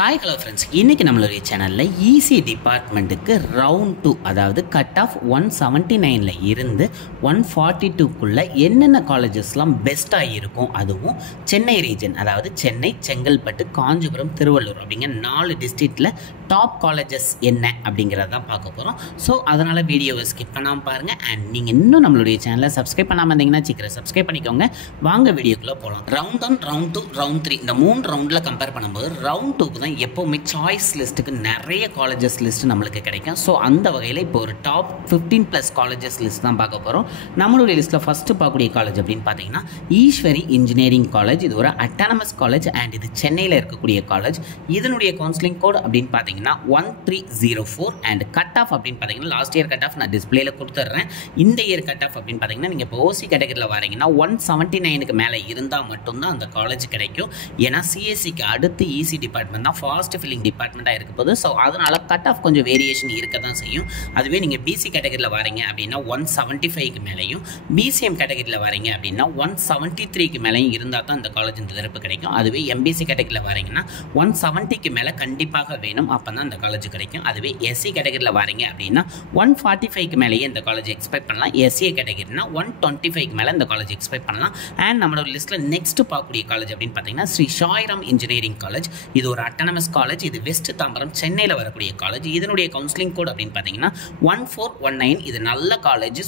Hi hello friends, இன்றைக்கி நம்மளுடைய சேனலில் இசி டிபார்ட்மெண்ட்டுக்கு ரவுண்ட் 2 அதாவது கட் ஆஃப் 179 இருந்து 142க்குள்ளே என்னென்ன காலேஜஸ்லாம் பெஸ்ட்டாக இருக்கும், அதுவும் சென்னை ரீஜன் அதாவது சென்னை, செங்கல்பட்டு, காஞ்சிபுரம், திருவள்ளூர் அப்படிங்கிற 4 டிஸ்ட்ரிக்டில் டாப் காலேஜஸ் என்ன அப்படிங்கிறத தான் பார்க்க போகிறோம். ஸோ அதனால் வீடியோவை ஸ்கிப் பண்ணாமல் பாருங்கள். அண்ட் நீங்கள் இன்னும் நம்மளுடைய சேனலை சப்ஸ்கிரைப் பண்ணாமல் இருந்தீங்கன்னா சீக்கிரம் சப்ஸ்கிரைப் பண்ணிக்கோங்க. வாங்க வீடியோக்குள்ளே போகலாம். ரவுண்ட் 1, ரவுண்ட் 2, ரவுண்ட் 3 இந்த 3 ரவுண்டில் கம்பேர் பண்ணும்போது ரவுண்ட் 2 தான் எப்போவுமே சாய்ஸ் லிஸ்ட்டுக்கு நிறைய காலேஜஸ் லிஸ்ட்டு நம்மளுக்கு கிடைக்கும். ஸோ அந்த வகையில் இப்போ ஒரு டாப் 15+ காலேஜஸ் லிஸ்ட் தான் பார்க்க போகிறோம். நம்மளுடைய லிஸ்ட்டில் ஃபஸ்ட்டு பார்க்கக்கூடிய காலேஜ் அப்படின்னு பார்த்தீங்கன்னா ஈஸ்வரி இன்ஜினியரிங் காலேஜ். இது ஒரு அட்டானமஸ் காலேஜ் அண்ட் இது சென்னையில் இருக்கக்கூடிய காலேஜ். இதனுடைய கவுன்சிலிங் கோட் அப்படின்னு பார்த்தீங்கன்னா 1304 அண்ட் கட் ஆஃப் அப்படின்னு பார்த்தீங்கன்னா லாஸ்ட் இயர் கட் ஆஃப் நான் டிஸ்பிளேல கொடுத்துட்றேன். இந்த இயர் கட் ஆஃப் அப்படின்னு பார்த்தீங்கன்னா நீங்கள் இப்போ ஓசி கேட்டகரியில் வரீங்கன்னா 179க்கு மேலே இருந்தால் மட்டும்தான் அந்த காலேஜ் கிடைக்கும். ஏன்னா சிஎஸ்சிக்கு அடுத்து இசி டிபார்ட்மெண்ட் தான் ஃபாஸ்ட் ஃபில்லிங் டிபார்ட்மெண்ட்டாக இருக்க போது. ஸோ அதனால் கட் ஆஃப் கொஞ்சம் வேரியேஷன் இருக்க தான் செய்யும். அதுவே நீங்கள் பிசி கேட்டகரியில் வரீங்க அப்படின்னா 175க்கு மேலேயும், பிசிஎம் கேட்டகரியில் வரீங்க அப்படின்னா 173க்கு மேலேயும் இருந்தால் தான் அந்த காலேஜ் இந்த தரப்பு கிடைக்கும். அதுவே எம்பிசி கேட்டகரியில் வரீங்கன்னா 170க்கு மேலே கண்டிப்பாக வேணும், அப்போ தான் அந்த காலேஜ் கிடைக்கும். அதுவே எஸ்சி கேட்டகரியில் வரீங்க அப்படின்னா 145க்கு மேலேயே இந்த காலேஜ் எக்ஸ்பெக்ட் பண்ணலாம். எஸ்சிஏ கேட்டகரினா 125க்கு மேலே இந்த காலேஜ் எக்ஸ்பெக்ட் பண்ணலாம். அண்ட் நம்மளோட லிஸ்ட்டில் நெக்ஸ்ட் பார்க்கக்கூடிய காலேஜ் அப்படின்னு பார்த்தீங்கன்னா ஸ்ரீ சாய்ராம் இன்ஜினியரிங் காலேஜ். இது ஒரு அட்டானமஸ் காலேஜ். இது வெஸ்ட் தாம்பரம் சென்னையில் வரக்கூடிய காலேஜ். இதனுடைய கவுன்சிலிங் கோட் அப்படின்னு பார்த்தீங்கன்னா 1419. இது நல்ல காலேஜ்.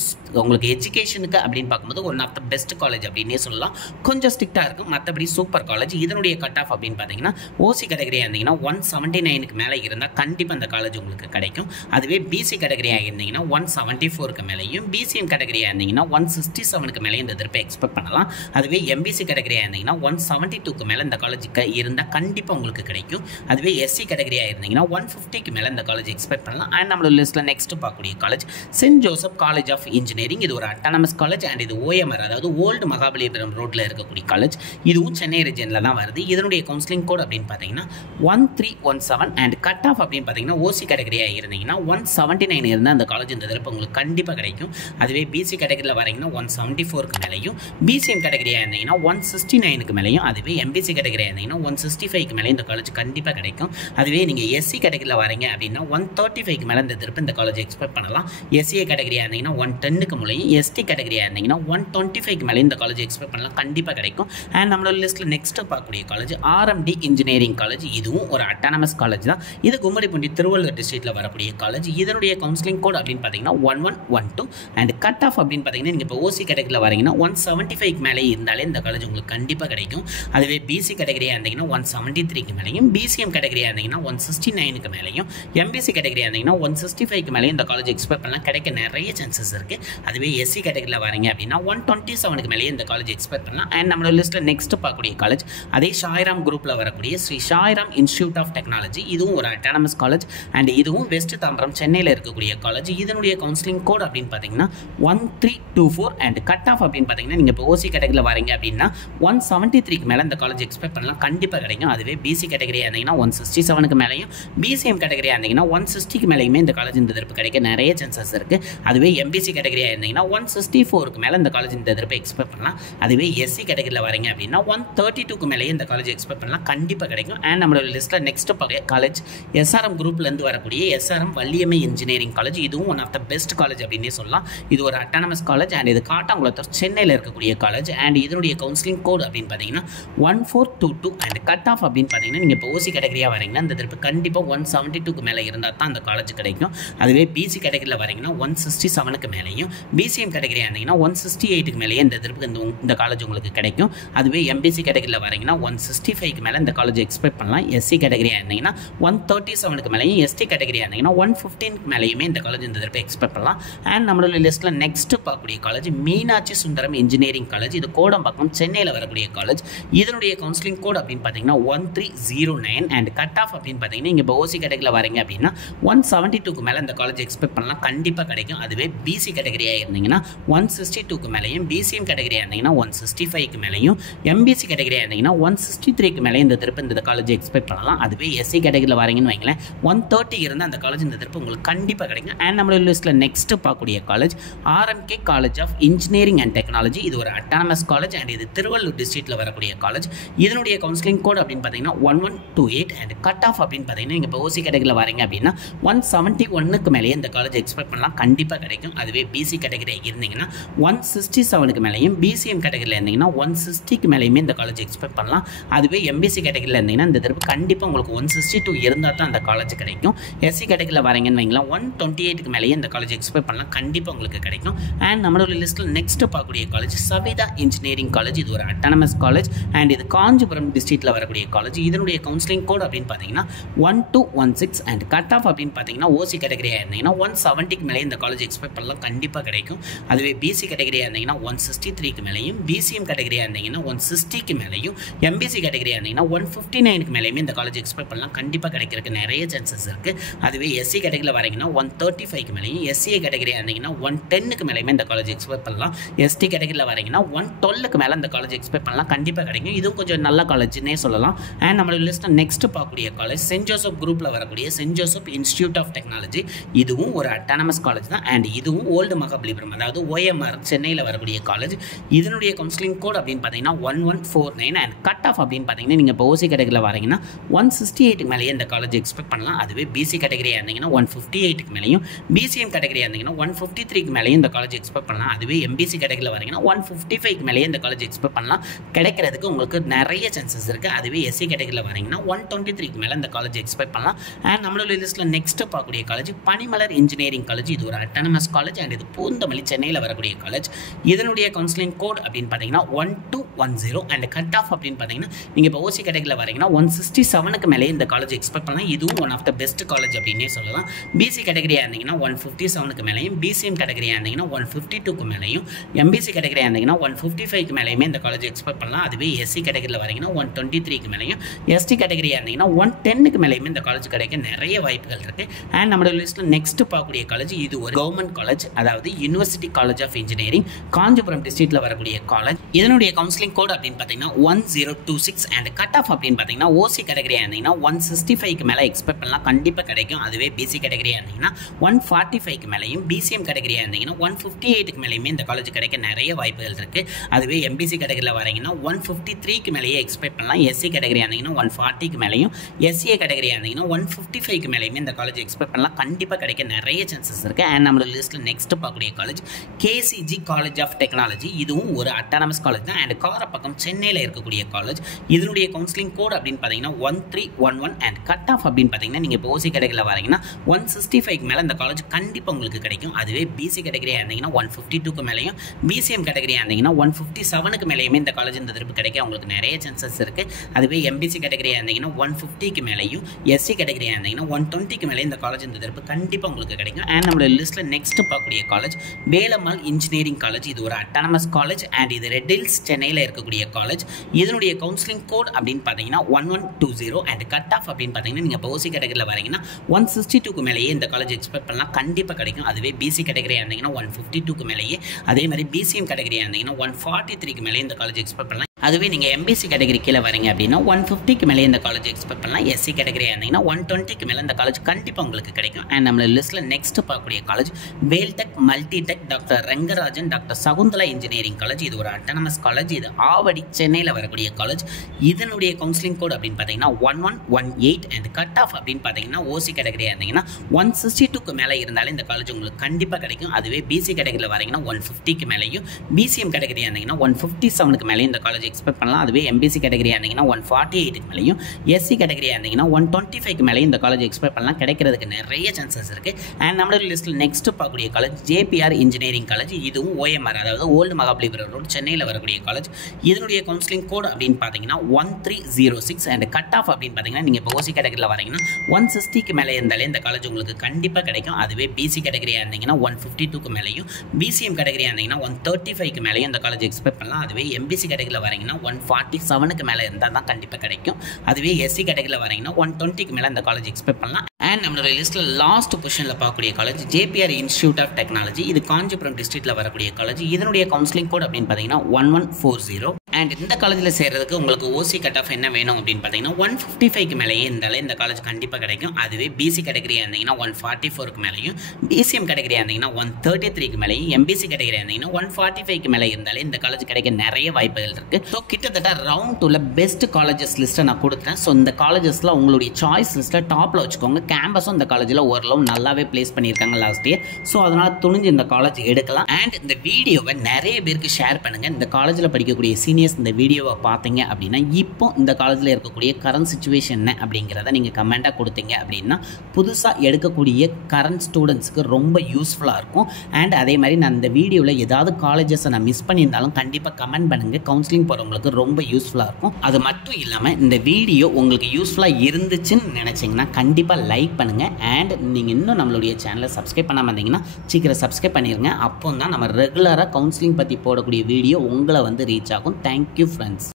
உங்களுக்கு எஜுகேஷனுக்கு அப்படின்னு பார்க்கும்போது one of the best college அப்படின்னே சொல்லலாம். கொஞ்சம் ஸ்ட்ரிக்டாக இருக்கும், மற்றபடி சூப்பர் காலேஜ். இதனுடைய கட் ஆஃப் அப்படின்னு பார்த்தீங்கன்னா ஓசி கேட்டகரியாக இருந்தீங்கன்னா 179க்கு மேலே இருந்தால் கண்டிப்பாக அந்த காலேஜ் உங்களுக்கு கிடைக்கும். அதுவே பிசி கேட்டகரியாக இருந்தீங்கன்னா 174க்கு மேலேயும், பிசிஎம் கேட்டகரியாக இருந்தீங்கன்னா 167க்கு மேலே இந்த திருப்பி எக்ஸ்பெக்ட் பண்ணலாம். அதுவே எம்பிசி கேட்டகரியாக இருந்தீங்கன்னா 172க்கு மேலே இந்த காலேஜ் இருந்தால் கண்டிப்பாக உங்களுக்கு கிடைக்கும். அதுவே எஸ்சி கேட்டகரியாக இருந்தீங்கன்னா 150க்கு மேலே இந்த காலேஜ் எக்ஸ்பெக்ட் பண்ணலாம். அண்ட் நம்மளோட லிஸ்ட்டில் நெக்ஸ்ட் பார்க்கக்கூடிய college Saint Joseph college of engineering. இது ஒரு அட்டானமஸ் காலேஜ் அண்ட் இது ஓஎம்ஆர் அதாவது ஓல்டு மகாபலிபுரம் ரோட்டில் இருக்கக்கூடிய காலேஜ். இதுவும் சென்னை ரீஜனில் தான் வருது. இதனுடைய கவுன்சிலிங் கோட் அப்படின்னு பார்த்தீங்கன்னா 1317 அண்ட் கட் ஆஃப் அப்படின்னு பார்த்தீங்கன்னா ஓசி கேட்டகரியாக இருந்தீங்கன்னா 179 இருந்தால் அந்த காலேஜ் இந்த தரப்பு உங்களுக்கு கண்டிப்பாக கிடைக்கும். அதுவே பிசி கேட்டகரியில் வரீங்கன்னா 174க்கு மேலேயும், பிசிஎம் கேட்டகரியாக இருந்தீங்கன்னா 169க்கு மேலேயும், அதுவே எம்பிசி கேட்டகரியாக இருந்தீங்கன்னா 165க்கு மேலே இந்த காலேஜ் கண்டிப்பாக கிடைக்கும். அதுவே நீங்கள் எஸ்சி கேட்டகரியில் வரீங்க அப்படின்னா 135க்கு மேலே இந்த திருப்பி இந்த காலேஜ் எக்ஸ்பெக்ட் பண்ணலாம். எஸ்சிஏ கேட்டகரியாக இருந்தீங்கன்னா 110க்கு மேலேயும், எஸ்டி கேட்டகரியாக இருந்தீங்கன்னா 125க்கு மேலே இந்த காலேஜ் எக்ஸ்பெக்ட் பண்ணலாம், கண்டிப்பாக கிடைக்கும். அண்ட் நம்மளோட லிஸ்ட்டில் நெக்ஸ்ட் பார்க்கக்கூடிய காலேஜ் ஆர்எம்டி இன்ஜினியரிங் காலேஜ். இதுவும் ஒரு அட்டானமஸ் காலேஜ் தான். இது கும்மிடிப்பூண்டி திருவள்ளூர் டிஸ்ட்ரிக்ட்டில் வரக்கூடிய காலேஜ். இதனுடைய கவுன்சிலிங் கோட் அப்படின்னு பார்த்தீங்கன்னா 1112 அண்ட் கட் ஆஃப் அப்படின்னு பார்த்தீங்கன்னா நீங்கள் இப்போ ஓசி கேட்டகரியில் வரீங்கன்னா 175க்கு மேலே இருந்தாலே இந்த காலேஜ் உங்களுக்கு கண்டிப்பாக கிடைக்கும். அதுவே பிசி கேட்டகரியாக இருந்தீங்கன்னா 173க்கு மேலேயும், பிசிஎம் கேட்டகரியாக இருந்தீங்கன்னா 169க்கு மேலேயும், எம்பிசி கேட்டகரியாக இருந்தீங்கன்னா 165க்கு மேலேயும் இந்த காலேஜ் எக்ஸ்பெக்ட் பண்ணலாம், கிடைக்க நிறைய சான்சஸ் இருக்குது. அதுவே எஸ்சி கேட்டகரியில் வரீங்க அப்படின்னா 127க்கு மேலேயே இந்த காலேஜ் எக்ஸ்பெக்ட் பண்ணலாம். அண்ட் நம்மளோட லிஸ்ட்டில் நெக்ஸ்ட் பார்க்கக்கூடிய காலேஜ் அதே சாய்ராம் குரூப்பில் வரக்கூடிய Sri Sairam institute of technology. இதுவும் ஒரு அட்டானமஸ் காலேஜ் அண்ட் இதுவும் வெஸ்ட் தாம்பரம் சென்னையில் இருக்கக்கூடிய காலேஜ். இதனுடைய கவுன்சிலிங் கோட் அப்படின்னு பார்த்தீங்கன்னா 1324 அண்ட் கட் ஆஃப் அப்படின்னு பார்த்தீங்கன்னா நீங்கள் இப்போ ஓசி கேட்டகரியில் வரீங்க அப்படின்னா 173க்கு மேலே இந்த காலேஜ் எக்ஸ்பெக்ட் பண்ணலாம், கண்டிப்பாக கிடைக்கும். அதுவே பிசி கேட்டகரியாக இருந்தீங்கன்னா 167க்கு மேலேயும், பிசிஎம் கேட்டகரியாக இருந்தீங்கன்னா 160க்கு மேலேயுமே இந்த காலேஜ் இந்த தரப்பு கிடைக்க நிறைய சான்சஸ் இருக்குது. அதுவே எம்பிசி கேட்டகரியாக இருந்தீங்கன்னா 164க்கு மேலே இந்த காலேஜ் இந்த தரப்பு எக்ஸ்பெக்ட் பண்ணலாம். அதுவே எஸ்சி கேட்டகரியில் வரீங்க அப்படின்னா 132க்கு மேலேயே இந்த காலேஜ் எக்ஸ்பெக்ட் பண்ணலாம், கண்டிப்பாக கிடைக்கும். அண்ட் நம்மளோட லிஸ்ட்டில் நெக்ஸ்ட் காலேஜ் எஸ்ஆர்எம் குரூப்லேருந்து வரக்கூடிய எஸ்ஆர்எம் வள்ளியம்மை இன்ஜினியரிங் காலேஜ். இதுவும் one of the best college அப்படின்னே சொல்லலாம். இது ஒரு அட்டானமஸ் காலேஜ் அண்ட் இது காட்டாங்குளத்தூர் சென்னையில் இருக்கக்கூடிய காலேஜ். அண்ட் இதனுடைய கவுன்சிலிங் கோட் அப்படின்னு பார்த்தீங்கன்னா 1422 அண்ட் கட் ஆஃப் அப்படின்னு பார்த்தீங்கன்னா நீங்கள் இப்போ ஓசி கேட்டகரியாக வரீங்கன்னா இந்த திருப்பி கண்டிப்பாக 172க்கு மேலே இருந்தால் தான் அந்த காலேஜ் கிடைக்கும். அதுவே பிசி கேட்டகரியில் வரீங்கன்னா 167க்கு மேலேயும், பிசிஎம் கேட்டகரியாக இருந்தீங்கன்னா 168க்கு மேலேயே இந்த திருப்பி இந்த காலேஜ் உங்களுக்கு கிடைக்கும். அதுவே எம்பிசி கேட்டகரியில் வரீங்கன்னா 165க்கு மேலே இந்த காலேஜ் எக்ஸ்பெக்ட் பண்ணலாம். எஸ்சி கேட்டகரியாக இருந்தீங்கன்னா 137க்கு மேலேயும், எஸ்டி கேட்டகரியாக இருந்தீங்கன்னா 115க்கு மேலேயுமே இந்த காலேஜ் இந்த திருப்பி எக்ஸ்பெக்ட் பண்ணலாம். அண்ட் நம்மளோட லிஸ்ட்டில் நெக்ஸ்ட் பார்க்கக்கூடிய college Meenakshi Sundaram engineering college. இது கோடம்பாக்கம் சென்னையில் வரக்கூடிய காலேஜ். இதனுடைய கவுன்சிலிங் கோட் அப்படின்னு பார்த்தீங்கன்னா 1309 அண்ட் கட் ஆஃப் அப்படின்னு பார்த்தீங்கன்னா நீங்கள் இப்போ ஓசி கேட்டகரியில் வரீங்க அப்படின்னா 172க்கு மேலே இந்த காலேஜ் எக்ஸ்பெக்ட் பண்ணலாம், கண்டிப்பாக கிடைக்கும். அதுவே பிசி கேட்டகரியாக இருந்தீங்கன்னா 162க்கு மேலேயும், பிசிஎம் கேட்டகரியாக இருந்தீங்கன்னா 165க்கு மேலேயும், எம்பிசி கேட்டகரியாக இருந்தீங்கன்னா 163க்கு மேலே இந்த திருப்பி இந்த காலேஜ் எக்ஸ்பெக்ட் பண்ணலாம். அதுவே எஸ்சி கேட்டகரியில் வரீங்கன்னு வைங்களேன் 130 இருந்தால் அந்த காலேஜ் இந்த திருப்பி உங்களுக்கு கண்டிப்பாக கிடைக்கும். அண்ட் நம்மளோட லிஸ்ட்டில் நெக்ஸ்ட் பார்க்கக்கூடிய college RMK college of engineering and technology. இது ஒரு அட்டானமஸ் காலேஜ் அண்ட் இது திருவள்ளூர் டிஸ்ட்ரிக்ட்டில் வரக்கூடிய காலேஜ். இதனுடைய கவுன்சிலிங் கோட் அப்படின்னு பார்த்தீங்கன்னா 11 1128 அண்ட் கட் ஆஃப் அப்படின்னு பார்த்தீங்கன்னா நீங்கள் இப்போ ஓசி கேட்டகரியில் வரீங்க அப்படின்னா 171க்கு மேலேயே இந்த காலேஜ் எக்ஸ்பெக்ட் பண்ணலாம், கண்டிப்பாக கிடைக்கும். அதுவே பிசி கேட்டகரி இருந்தீங்கன்னா 167க்கு மேலேயும், பிசிஎம் கேட்டகரியில் இருந்தீங்கன்னா 160க்கு மேலேயுமே இந்த காலேஜ் எக்ஸ்பெக்ட் பண்ணலாம். அதுவே எம்பிசி கேட்டகரியில் இருந்தீங்கன்னா இந்த தடவை கண்டிப்பாக உங்களுக்கு 162 இருந்தால் தான் அந்த காலேஜ் கிடைக்கும். எஸ்சி கேட்டகரியில் வரீங்கன்னு வைங்களா 128க்கு மேலேயே இந்த காலேஜ் எக்ஸ்பெக்ட் பண்ணலாம், கண்டிப்பாக உங்களுக்கு கிடைக்கும். அண்ட் நம்மளோட லிஸ்ட்டில் நெக்ஸ்ட் பார்க்கக்கூடிய காலேஜ் சவிதா இன்ஜினியரிங் காலேஜ். இது ஒரு அட்டானமஸ் காலேஜ் அண்ட் இது காஞ்சிபுரம் டிஸ்ட்ரிக்ட்டில் வரக்கூடிய காலேஜ். இதனுடைய கவுன்சிலிங் கோட் அப்படின்னு பார்த்தீங்கன்னா 1216 அண்ட் கட் ஆஃப் அப்படின்னு பார்த்தீங்கன்னா ஓசி கேட்டகரியாக இருந்தீங்கன்னா 170க்கு மேலே இந்த காலேஜ் எக்ஸ்பெக்ட் பண்ணலாம், கண்டிப்பாக கிடைக்கும். அதுவே பிசி கேட்டகரியாக இருந்தீங்கன்னா 163க்கு மேலேயும், பிசிஎம் கேட்டகரியாக இருந்தீங்கன்னா 160க்கு மேலேயும், எம்பிசி கேட்டகரியாக இருந்தீங்கன்னா 159க்கு மேலேயுமே இந்த காலேஜ் எக்ஸ்பெக்ட் பண்ணலாம், கண்டிப்பாக கிடைக்கிறதுக்கு நிறைய சான்சஸ் இருக்குது. அதுவே எஸ்சி கேட்டகரியில் வரீங்கன்னா 135க்கு மேலேயும், எஸ்சிஏ கேட்டகரியாக இருந்தீங்கன்னா 110க்கு மேலேயுமே இந்த காலேஜ் எக்ஸ்பெக்ட் பண்ணலாம். எஸ்டி கேட்டகரியில் வரீங்கன்னா 112க்கு மேலே இந்த காலேஜ் எக்ஸ்பெக்ட் பண்ணலாம், கண்டிப்பாக கிடைக்கும். இதுவும் கொஞ்சம் நல்ல காலேஜ்னே சொல்லலாம். அண்ட் நம்மளோட லிஸ்ட்டில் நெக்ஸ்ட் பார்க்கக்கூடிய காலேஜ் சென்ட் ஜோசப் குரூப்பில் வரக்கூடிய Saint Joseph institute of technology. இதுவும் ஒரு அட்டானமஸ் காலேஜ் தான் அண்ட் இதுவும் ஓல்டு மகாபலிபுரம் அதாவது ஓஎம்ஆர் சென்னையில் வரக்கூடிய காலேஜ். இதனுடைய கவுன்சிலிங் கோட் அப்படின்னு பார்த்தீங்கன்னா 1149 அண்ட் கட் ஆஃப் அப்படின்னு பார்த்தீங்கன்னா நீங்கள் இப்போ ஓசி கேட்டகரியில் வரீங்கன்னா 168க்கு மேலேயே இந்த காலேஜ் எக்ஸ்பெக்ட் பண்ணலாம். அதுவே பிசி கேட்டகரியாக இருந்தீங்கன்னா 158க்கு மேலேயும், பிசிஎம் கேட்டகரியாக இருந்தீங்கன்னா 153க்கு மேலேயும் இந்த காலேஜ் எக்ஸ்பெக்ட் பண்ணலாம். அதுவே எம்பிசி கேட்டகரியில் வரீங்கன்னா 155க்கு மேலேயே இந்த காலேஜ் எக்ஸ்பெக்ட் பண்ணலாம், கிடைக்கிறதுக்கு உங்களுக்கு நிறைய சான்சஸ் இருக்குது. அதுவே எஸ்சி கேட்டகரியில் வரீங்கன்னா 123க்கு மேலே இந்த காலேஜ் எக்ஸ்பெக்ட் பண்ணலாம். அண்ட் நம்மளோட லிஸ்ட்டில் நெக்ஸ்ட் பார்க்கக்கூடிய காலேஜ் பனிமலர் இன்ஜினியரிங் காலேஜ். இது ஒரு அட்டானமஸ் காலேஜ் அண்ட் இது பூந்தமல்லி சென்னையில் வரக்கூடிய காலேஜ். இதனுடைய கவுன்சிலிங் கோட் அப்படின்னு பார்த்தீங்கன்னா 1210 அண்ட் கட் ஆஃப் அப்படின்னு பார்த்தீங்கன்னா நீங்கள் இப்போ ஓசி கேட்டகரியில் வரீங்கன்னா 167க்கு மேலே இந்த காலேஜ் எக்ஸ்பெக்ட் பண்ணலாம். இதுவும் one of the best college அப்படின்னே சொல்லலாம். பிசி கேட்டகரியாக இருந்தீங்கன்னா 157க்கு மேலேயும், பிசிஎம் கேட்டகரியாக இருந்தீங்கன்னா 152க்கு மேலேயும், எம்பிசி கேட்டகரியாக இருந்தீங்கன்னா 155க்கு மேலேயுமே இந்த காலேஜ் எக்ஸ்பெக்ட் பண்ணலாம். அதுவே எஸ்சி கேட்டகரியில் வரீங்கன்னா 123க்கு மேலேயும், எஸ்டி கேட்டகரியாக இருந்தீங்கன்னா 110க்கு மேலேயுமே இந்த காலேஜ் கிடைக்க நிறைய வாய்ப்புகள் இருக்குது. அண்ட் நம்மளோட லிஸ்ட்டில் நெக்ஸ்ட் பார்க்கக்கூடிய காலேஜ் இது ஒரு கவர்மெண்ட் காலேஜ் அதாவது university college of engineering Kanchipuram டிஸ்ட்ரிக்ட்டில் வரக்கூடிய காலேஜ். இதனுடைய கவுன்சிலிங் கோட் அப்படின்னு பார்த்தீங்கன்னா 1026 அண்ட் கட் ஆஃப் அப்படின்னு பார்த்தீங்கன்னா ஓசி கேட்டகரியாக இருந்தீங்கன்னா 165க்கு மேலே எக்ஸ்பெக்ட் பண்ணலாம், கண்டிப்பாக கிடைக்கும். அதுவே பிசி கேட்டகரியாக இருந்தீங்கன்னா 145க்கு மேலேயும், பிசிஎம் கேட்டகரியாக இருந்தீங்கன்னா 158க்கு மேலேயுமே இந்த காலேஜ் கிடைக்க நிறைய வாய்ப்புகள் இருக்குது. அதுவே எம்பிசி கேட்டகரியில் வரீங்கன்னா 153க்கு மேலேயே எக்ஸ்பெக்ட் பண்ணலாம். எஸ்சி கேட்டகரியாக இருந்தீங்கன்னா 140க்கு மேலேயும், எஸ்சிஏ கேட்டகரியாக இருந்தீங்கன்னா 155க்கு மேலேயுமே இந்த காலேஜ் எக்ஸ்பெக்ட் பண்ணலாம், கண்டிப்பாக கிடைக்க நிறைய சான்சஸ் இருக்குது. அண்ட் நம்மளோட லிஸ்ட்டில் நெக்ஸ்ட் பார்க்கக்கூடிய college KCG college of technology. இதுவும் ஒரு அட்டானமஸ் காலேஜ் தான் அண்ட் காரப்பக்கம் சென்னையில் இருக்கக்கூடிய காலேஜ். இதனுடைய கவுன்சிலிங் கோட் அப்படின்னு பார்த்தீங்கன்னா 1311 அண்ட் கட் ஆஃப் அப்படின்னு பார்த்தீங்கன்னா நீங்கள் இப்போ ஓசி கேட்டகரியில் வரீங்கன்னா 165க்கு மேலே இந்த காலேஜ் கண்டிப்பாக உங்களுக்கு கிடைக்கும். அதுவே பிசி கேட்டகரியாக இருந்தீங்கன்னா 152க்கு மேலேயும், பிசிஎம் கேட்டகரியாக இருந்தீங்கன்னா 157க்கு மேலேயுமே இந்த காலேஜ் இந்த திருப்பி கிடைக்க உங்களுக்கு நிறைய சான்சஸ் இருக்குது. அதுவே எம்பிசி கேட்டகரியாக இருந்தீங்கன்னா 150க்கு மேலேயும், எஸ்சி கேட்டகரியாக இருந்தீங்கன்னா 120க்கு மேலே இந்த காலேஜ் இந்த திருப்பி கண்டிப்பாக உங்களுக்கு கிடைக்கும். அண்ட் நம்மளோட லிஸ்ட்டில் நெக்ஸ்ட் பார்க்கக்கூடிய காலேஜ் வேலம்மாள் இன்ஜினியரிங் காலேஜ். இது ஒரு அட்டானமஸ் காலேஜ் அண்ட் இது ரெட் ஹில்ஸ் சென்னையில் இருக்கக்கூடிய காலேஜ். இதனுடைய கவுன்சிலிங் கோட் அப்படின்னு பார்த்தீங்கன்னா 1120 அண்ட் கட் ஆஃப் அப்படின்னு பார்த்தீங்கன்னா நீங்கள் இப்போ ஓசி கேட்டகரியில் வரீங்கன்னா 162க்கு மேலேயே இந்த காலேஜ் எக்ஸ்பெக்ட் பண்ணலாம், கண்டிப்பாக கிடைக்கும். அதுவே பிசி கேட்டகரியாக இருந்தீங்கன்னா 152க்கு மேலேயே, அதே மாதிரி பிசிஎம் கேட்டகரியாக இருந்தீங்கன்னா 143க்கு மேலே இந்த காலேஜ் எக்ஸ்பெக்ட் பண்ணலாம். அதுவே நீங்கள் எம்பிசி கேட்டகரி கீழே வரீங்க அப்படின்னா 150க்கு மேலே இந்த காலேஜ் எக்ஸ்பெக்ட் பண்ணலாம். எஸ்சி கேட்டகரியாக இருந்தீங்கன்னா 120க்கு மேலே இந்த காலேஜ் கண்டிப்பாக உங்களுக்கு கிடைக்கும். அண்ட் நம்மளோட லிஸ்ட்டில் நெக்ஸ்ட் பார்க்கக்கூடிய college Vel Tech Multitech doctor Rangarajan doctor Shakuntala engineering college. இது ஒரு அட்டானமஸ் காலேஜ், இது ஆவடி சென்னையில் வரக்கூடிய காலேஜ். இதனுடைய கவுன்சிலிங் கோட் அப்படின்னு பார்த்தீங்கன்னா 1118 அண்ட் கட் ஆஃப் அப்படின்னு பார்த்தீங்கன்னா ஓசி கேட்டகரியாக இருந்தீங்கன்னா 162க்கு மேலே இருந்தாலே இந்த காலேஜ் உங்களுக்கு கண்டிப்பாக கிடைக்கும். அதுவே பிசி கேட்டகரியில் வரீங்கன்னா 150க்கு மேலேயும், பிசிஎம் கேட்டகரியாக இருந்தீங்கன்னா 157க்கு மேலேயும் இந்த காலேஜ் எக்ஸ்பெக்ட் பண்ணலாம். அதுவே எம்பிசி கேட்டகரியாக இருந்தீங்கன்னா 148க்கு மேலேயும், எஸ்சி கேட்டகரியாக இருந்தீங்கன்னா 125க்கு மேலேயும் இந்த காலேஜ் எக்ஸ்பெக்ட் பண்ணலாம், கிடைக்கிறதுக்கு நிறைய சான்சஸ் இருக்குது. அண்ட் நம்மளோட லிஸ்ட்டில் நெக்ஸ்ட் பார்க்கக்கூடிய காலேஜ் ஜேபிஆர் இன்ஜினியரிங் காலேஜ். இதுவும் ஓஎம்ஆர் அதாவது ஓல்டு மகாபலிபுரம் ரோட் சென்னையில் வரக்கூடிய காலேஜ். இதனுடைய கவுன்சிலிங் கோட் அப்படின்னு பார்த்தீங்கன்னா 1306 அண்ட் கட் ஆஃப் அப்படின்னு பார்த்தீங்கன்னா நீங்கள் இப்போ ஓசி கேட்டகரியில் வரீங்கன்னா 160க்கு மேலே இருந்தாலே இந்த காலேஜ் உங்களுக்கு கண்டிப்பாக கிடைக்கும். அதுவே பிசி கேட்டகரியாக இருந்தீங்கன்னா 152க்கு மேலேயும், பிசிஎம் கேட்டகரியாக இருந்தீங்கன்னா 135க்கு மேலேயும் இந்த காலேஜ் எக்ஸ்பெக்ட் பண்ணலாம். அதுவே எம்பிசி கேட்டகரியில் வரீங்கன்னா 147க்கு மேலே இருந்தால் தான் கண்டிப்பாக கிடைக்கும். அதுவே எஸ்சி கேட்டகரியில் வரீங்கன்னா 120க்கு மேலே இந்த காலேஜ் எக்ஸ்பெக்ட் பண்ணலாம். அண்ட் நம்மளோட லிஸ்ட்டில் லாஸ்ட் பொசிஷனில் பார்க்கக்கூடிய college JBR institute of technology. இது காஞ்சிபுரம் டிஸ்ட்ரிக்ட்டில் வரக்கூடிய காலேஜ். இதனுடைய கவுன்சிலிங் கோட் அப்படின்னு பார்த்தீங்கன்னா 1140 அண்ட் இந்த காலேஜில் சேர்றதுக்கு உங்களுக்கு ஓசி கட் ஆஃப் என்ன வேணும் அப்படின்னு பார்த்தீங்கன்னா 155க்கு மேலேயே இருந்தாலே இந்த காலேஜ் கண்டிப்பாக கிடைக்கும். அதுவே பிசி கேட்டகரியாக இருந்தீங்கன்னா 144க்கு மேலேயும், பிசிஎம் கேட்டகரியாக இருந்தீங்கன்னா 133க்கு மேலேயும், எம்பிசி கேட்டகரியாக இருந்தீங்கன்னா 145க்கு மேலே இருந்தாலே இந்த காலேஜ் கிடைக்க நிறைய வாய்ப்புகள் இருக்குது. ஸோ கிட்டத்தட்ட ரவுண்ட் 2ல பெஸ்ட் காலேஜஸ் லிஸ்ட்டை நான் கொடுத்துறேன். ஸோ இந்த காலேஜஸில் உங்களுடைய சாய்ஸ் லிஸ்ட்டில் டாப்பில் வச்சுக்கோங்க. கேம்பஸும் இந்த காலேஜில் ஓரளவு நல்லாவே பிளேஸ் பண்ணியிருக்காங்க லாஸ்ட் இயர். ஸோ அதனால் துணிஞ்சு இந்த காலேஜ் எடுக்கலாம். அண்ட் இந்த வீடியோவை நிறைய பேருக்கு ஷேர் பண்ணுங்கள். இந்த காலேஜில் படிக்கக்கூடிய சீனியர்ஸ் இந்த வீடியோவை பார்த்தீங்க அப்படின்னா இப்போ இந்த காலேஜில் இருக்கக்கூடிய கரண்ட் சுச்சுவேஷன் என்ன அப்படிங்கிறத நீங்கள் கமெண்ட்டாக கொடுத்தீங்க அப்படின்னா புதுசாக எடுக்கக்கூடிய கரண்ட் ஸ்டூடெண்ட்ஸ்க்கு ரொம்ப யூஸ்ஃபுல்லாக இருக்கும். அண்ட் அதே மாதிரி நான் இந்த வீடியோவில் ஏதாவது காலேஜஸை நான் மிஸ் பண்ணியிருந்தாலும் கண்டிப்பாக கமெண்ட் பண்ணுங்கள். கவுன்சிலிங் போகிறவங்களுக்கு ரொம்ப யூஸ்ஃபுல்லாக இருக்கும். அது மட்டும் இல்லாமல் இந்த வீடியோ உங்களுக்கு யூஸ்ஃபுல்லாக இருந்துச்சுன்னு நினச்சிங்கன்னா கண்டிப்பாக லைக் பண்ணுங்கள். அண்ட் நீங்கள் இன்னும் நம்மளுடைய சேனலை சப்ஸ்கிரைப் பண்ணாமல் இருந்தீங்கன்னா சீக்கிரம் சப்ஸ்கிரைப் பண்ணிடுங்க. அப்போ தான் நம்ம ரெகுலராக கவுன்சிலிங் பற்றி போடக்கூடிய வீடியோ உங்களை வந்து ரீச் ஆகும். Thank you friends.